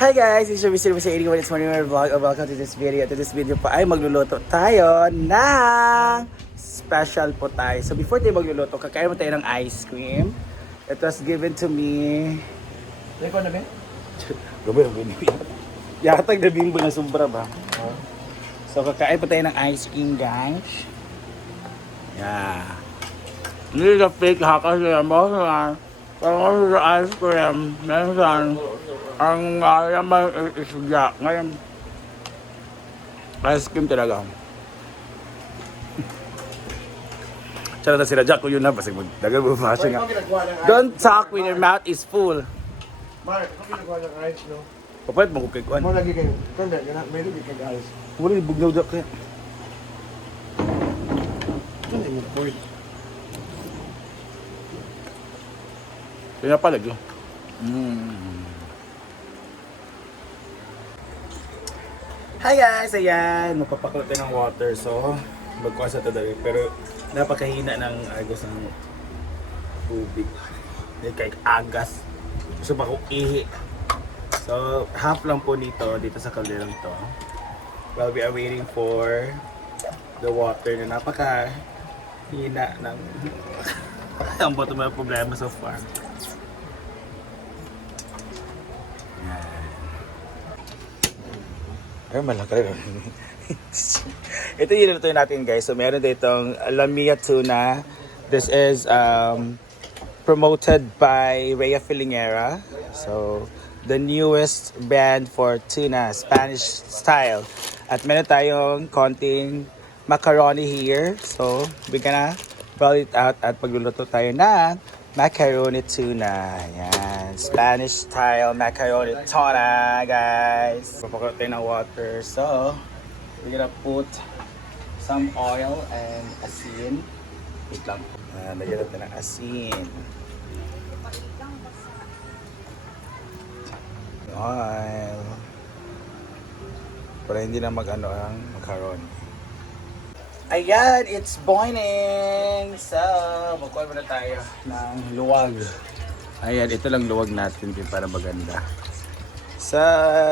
Hi guys, it's your Mr. 81. It's morning vlog. Welcome to this video. To this video pa ay magluluto tayo ng special po tayo. So before tayo magluluto, kakain mo tayo ng ice cream. It was given to me. Ikaw na ba? Gabi ang binibig. Yatag na bimbo na sobra ba? So kakain po tayo ng ice cream guys. Yeah. Hindi na fake ha kasi mo sa parang sa ice cream. Minsan, ang yaman isugya. Ngayon, ice cream talaga. Charot na sila Jack, kung yun na, basig magdagal mo fashion nga. Don't talk when your mouth is full. Mark, ako ginagawa ng ice, no? Papalit mo kung kikuan. Mo lagi kayo. Tanda, may lagi kayo ice. Wala yung bugnaw Jack kaya. Tanda mo point. Kaya pala yun. Hi guys! Ayan! Magpapakulot tayo ng water. So, magkuha sa tadari. Pero, napakahina ng agos ng tubig. Hindi kahit agas. Gusto pa kong ihi. So, half lang po nito dito sa kalderang to. While we are waiting for the water na napakahina ng ang boto mga problema so far. Ay, malaki rin. Ito yung niluto natin guys. So meron ditong Lamia Tuna. This is promoted by Rhea Filingera. So the newest brand for tuna, Spanish style. At meron tayong konting macaroni here. So we're gonna roll it out at pagluluto tayo na macaroni tuna. Yan. Spanish style macaroni tuna, guys. Papakulot tayo ng water. So, we're gonna put some oil and asin. Wait lang. Lagyan natin ng asin. Oil. Para hindi na mag-ano ang macaroni. Ayan, it's boiling! So, magkuhan muna tayo ng luwag. Ayan, ito lang luwag natin para maganda. So,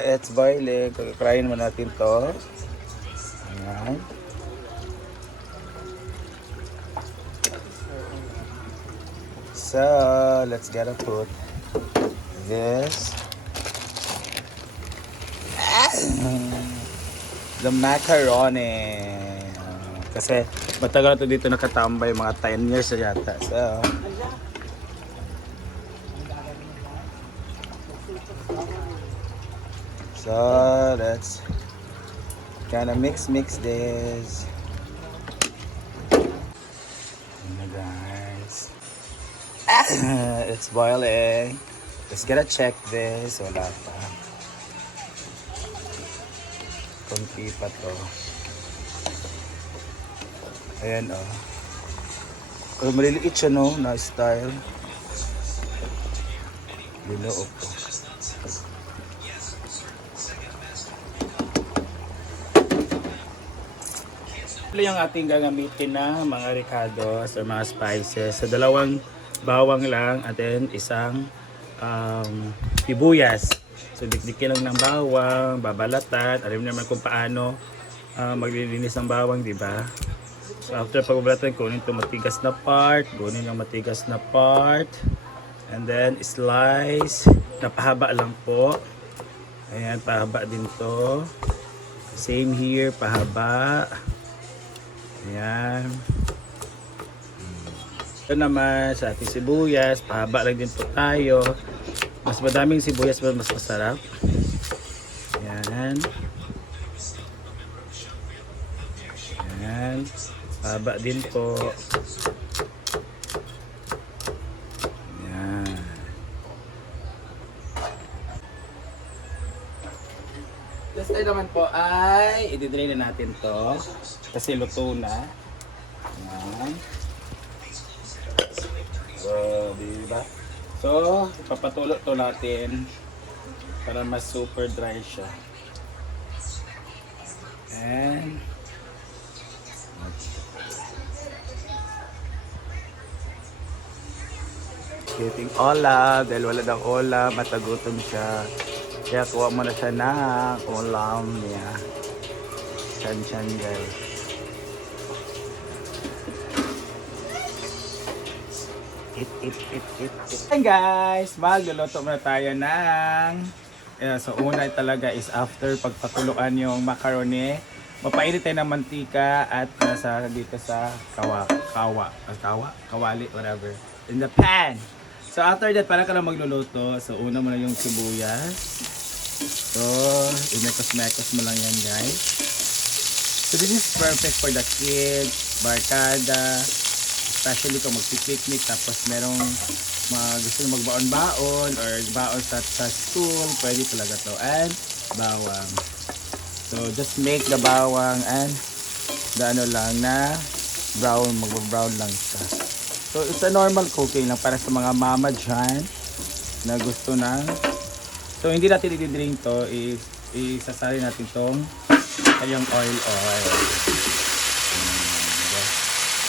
it's boiling. Kakakrayin muna natin to. Ayan. So, let's get a put this. The macaroni. Kasi matagal na ito dito nakatambay, mga 10 years na yata. So let's kind of mix this. Guys. It's boiling. Let's gotta check this. Wala pa. Kunti pa to. Ayan o. Oh. Maliliit siya no, na style. Liloob ko. Ito yung ating gagamitin na mga ricados or mga spices. So dalawang bawang lang at then isang sibuyas. So dikdikin lang ng bawang, babalatan. Alam naman kung paano maglilinis ng bawang, di ba? So after pagbabalatan, kunin itong matigas na part, kunin yung matigas na part, and then slice, napahaba lang po. Ayan, pahaba din to. Same here, pahaba. Ayan. Ito naman sa ating sibuyas, pahaba lang din po tayo. Mas madaming sibuyas, mas masarap. Ayan. Ayan. Haba din po. Yan. Last time naman po ay i-drain na natin to kasi luto na. Yan. So, diba? So, papatulot to natin para mas super dry siya. And getting ola, dahil wala ng ola, matagutom siya. Kaya kuha mo na siya ng ulam niya. Chan guys. Eat. Hey guys, magluluto muna tayo ng so una talaga is after pagpakuluan yung macaroni, mapainit tayo ng mantika at nasa dito sa kawali, whatever, in the pan. So after that, para ka lang magluluto, so una mo na yung sibuyas. So, imekos-mekos mo lang yan guys. So this is perfect for the kids, barkada, especially kung magpipiknik tapos merong gusto na magbaon-baon or baon sa school, pwede talaga to. And bawang. So just make the bawang and the ano lang na brown, mag-brown lang siya. So it's a normal cooking lang para sa mga mama dyan na gusto ng. So hindi natin i-drink to, isasali natin tong kayang oil.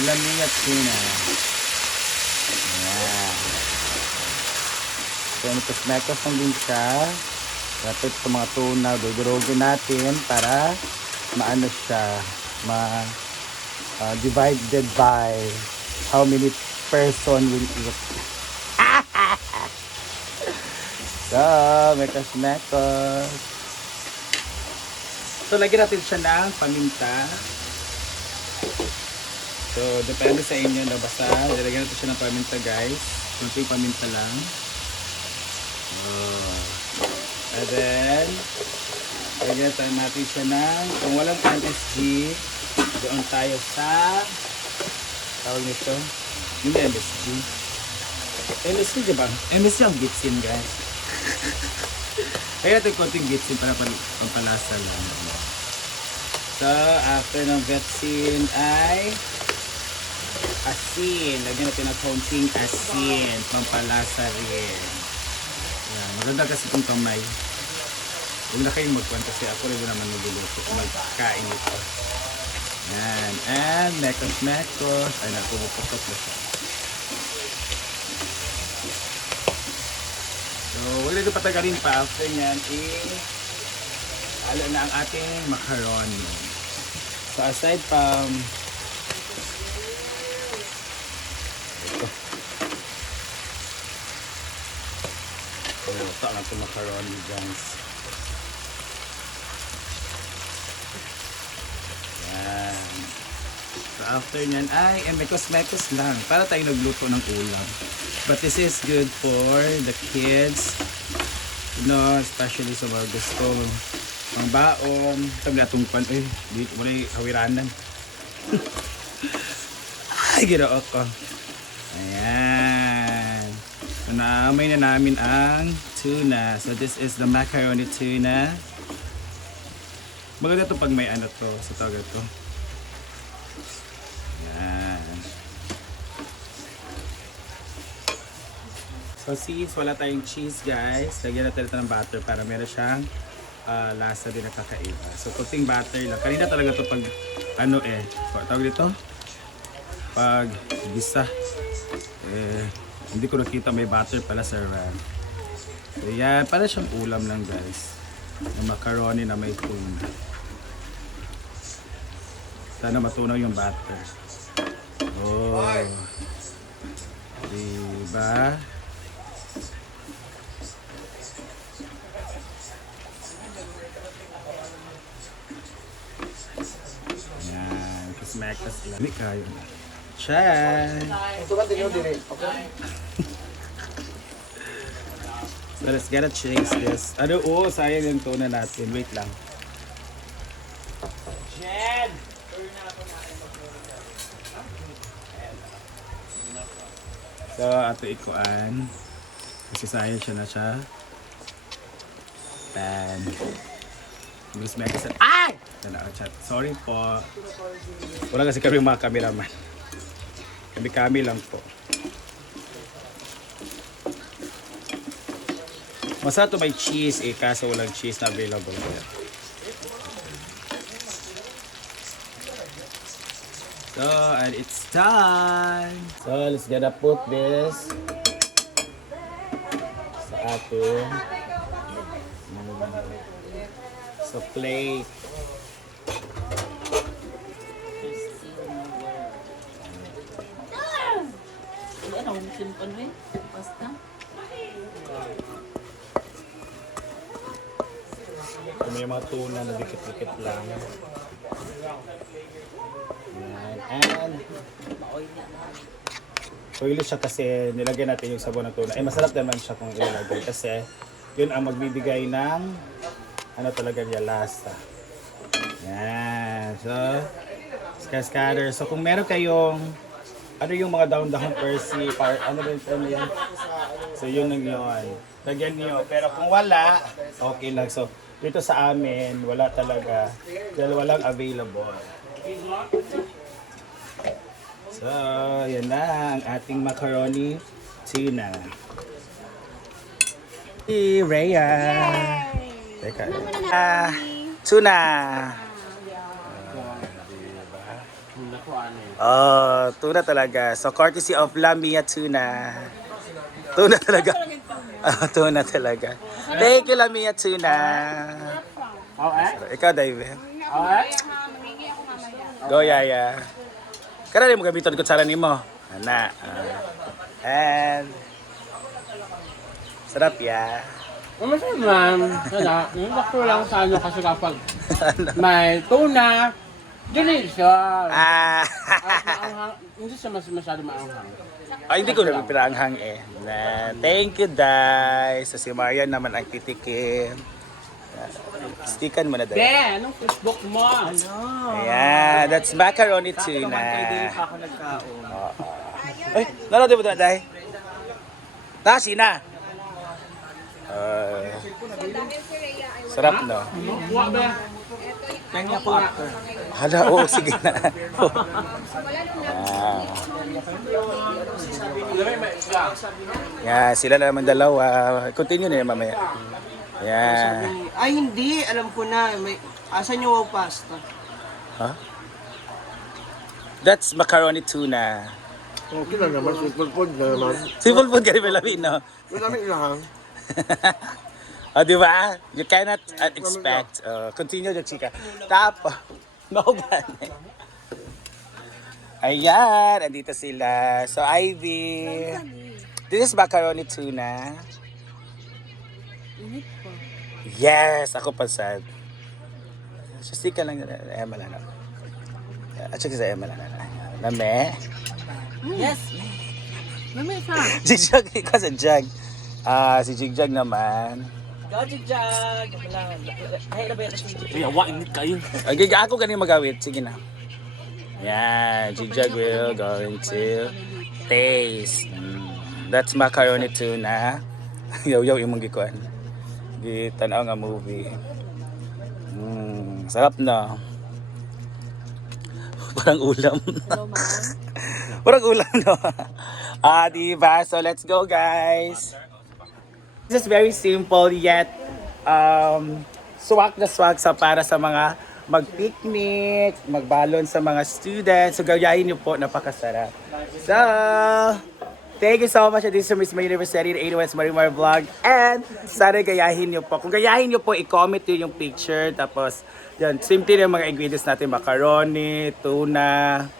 Lamia tuna. Ayan. So mekos lang din siya. Lapit sa mga tuna, dudurugin natin para maano siya, divided by how many person will eat. So, mekos. So, lagyan natin siya ng paminta. So, depende sa inyo na basta. Lagyan natin siya ng paminta guys. Kunting paminta lang. And then, lagyan natin siya ng, kung walang MSG, doon tayo sa, tawag nito, hindi MSG. MSG diba? MSG ang gitsin guys. Kaya natin konting gitsin para pampalasa lang. So, after ng vetsin ay asin. Lagyan natin ng konting asin. Pampalasa rin. Yan. Maganda kasi itong kamay. Huwag na kayong magkuhan kasi ako rin naman magluluto. Magkain ito. Yan. And mekos. Ay, napupukot na siya. So, huwag na ito patagalin pa. After nyan, halo na ang ating macaroni. So, aside from ito lang itong macaroni guys. Yan. So after nyan ay mekos lang para tayo nagluto ng ulam. But this is good for the kids, you know, especially sa mga gusto pang baon. Sabi na itong pan, dito mo na hawiranan. Ay, ginoo ko. Ayan. So, naamay na namin ang tuna. So, this is the macaroni tuna. Maganda ito pag may ano to, sa tawag ito. Ayan. So, since wala tayong cheese, guys, lagyan natin ito ng butter para meron siyang lasa din na kakaiba. So, kunting butter lang. Kanina talaga ito pag, tawag dito? Pag gisa. Hindi ko nakita may butter pala sa ram. So yan, para siyang ulam lang guys. Yung macaroni na may tuna. Sana matunaw yung butter. Oh. Diba? Yan, kasmekas lang. Hindi kayo na. Chan! Ito ba tingin din eh? Okay. So let's gotta chase this. Sayang yung tuna natin. Wait lang. Jen! So, ato ikuan. Kasi sayang siya na siya. And Miss Mexican. Ay! Chat. Sorry po. Wala kasi kami mga cameraman. Kami lang po. Masarap to may cheese kaso walang cheese na available. So, and it's done! So, let's gonna put this sa ating mga So plate. Yan ang simpan mo pasta. May mga tuna na dikit-dikit lang. Yan. And oily siya kasi nilagyan natin yung sabon ng tuna. Eh masarap naman siya kung ilalagay kasi yun ang magbibigay ng ano talaga niya lasa. Yan. So, scatter. So kung meron kayong ano yung mga dahon-dahon persi, ano ba yung term yan? So yun lang yun. Lagyan niyo. Pero kung wala, okay lang. So dito sa amin, wala talaga. Dahil walang available. So, yan na ang ating macaroni tuna. Hey, Rhea! Teka. Tuna! Oh, tuna talaga. So, courtesy of Lamia Tuna. Tuna talaga. Tuna talaga. Thank you, Lamia Tuna. Ikaw, Dave. Go, Yaya. Karali mo gamiton ko tsara nimo. Ana. And sarap ya. Masarap man. Yung bakto lang sa ano kasi kapag may tuna, delicious. Hindi siya masyado maanghang. Hindi ko naman pinaanghang eh. Na, thank you, Dai. So si Marian naman ang titikim. Stickan mo na, Dai. Ben, anong Facebook mo? Ayan, that's macaroni tuna. Ako nagkaon. Ay, nanood mo na, Dai? Nasi na. Sarap, no? Kuha ba? Kanya po after. Hala, oo, sige na. Yan, sila na naman dalawa. Continue na yan mamaya. Yan. Ay, hindi. Alam ko na. Asan yung pasta? Huh? That's macaroni tuna. Okay lang naman. Simple food na naman. Simple food ka rin malamin, no? Wala may ilahang. O, di ba? You cannot expect. Continue yung chika. Tapos, nauban eh. Ayan, andito sila. So, Ivy. This is macaroni tuna. Yes, ako pa sad. So, stick ka lang. Emma lang. At saka sa Emma lang. Name? Yes. Mami sa. Jigjag, ikaw sa Jag. Si Jigjag naman. Gajig-jag. Ay, na ba yan? Yawa, init kayo. Okay, ako ganun magawit. Sige na. Yan, Jigjag will going to taste. That's macaroni tuna. Yaw-yaw imong gikuan. Gitanaw nga movie. Sarap na. Parang ulam. Parang ulam, no? Diba? So, let's go, guys. This is very simple yet swak na swak sa para sa mga mag-picnic, magbalon sa mga students. So, gayahin niyo po. Napakasarap. So, thank you so much. This is Miss May University, the 8 West Marimar Vlog. And sana gayahin niyo po. Kung gayahin niyo po, i-comment niyo yung picture. Tapos, yan, simple na yung mga ingredients natin. Macaroni, tuna,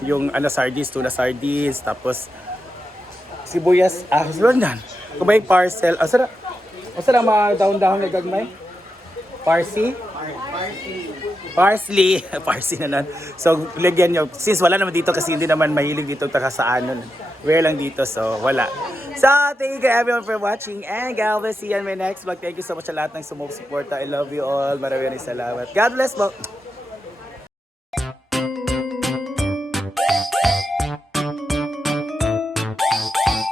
yung sardines, tuna sardines. Tapos, sibuyas. Sunod yan. Kung may parcel. Saan na mga daon-dahon na gagmay? Parsley? Parsley. Parsley na nun. So, lagyan nyo. Since wala naman dito kasi hindi naman mahilig dito taka sa ano. Rare lang dito. So, wala. So, thank you everyone for watching. And God bless you on my next vlog. Thank you so much sa lahat ng sumusuporta. I love you all. Maraming salamat. God bless po.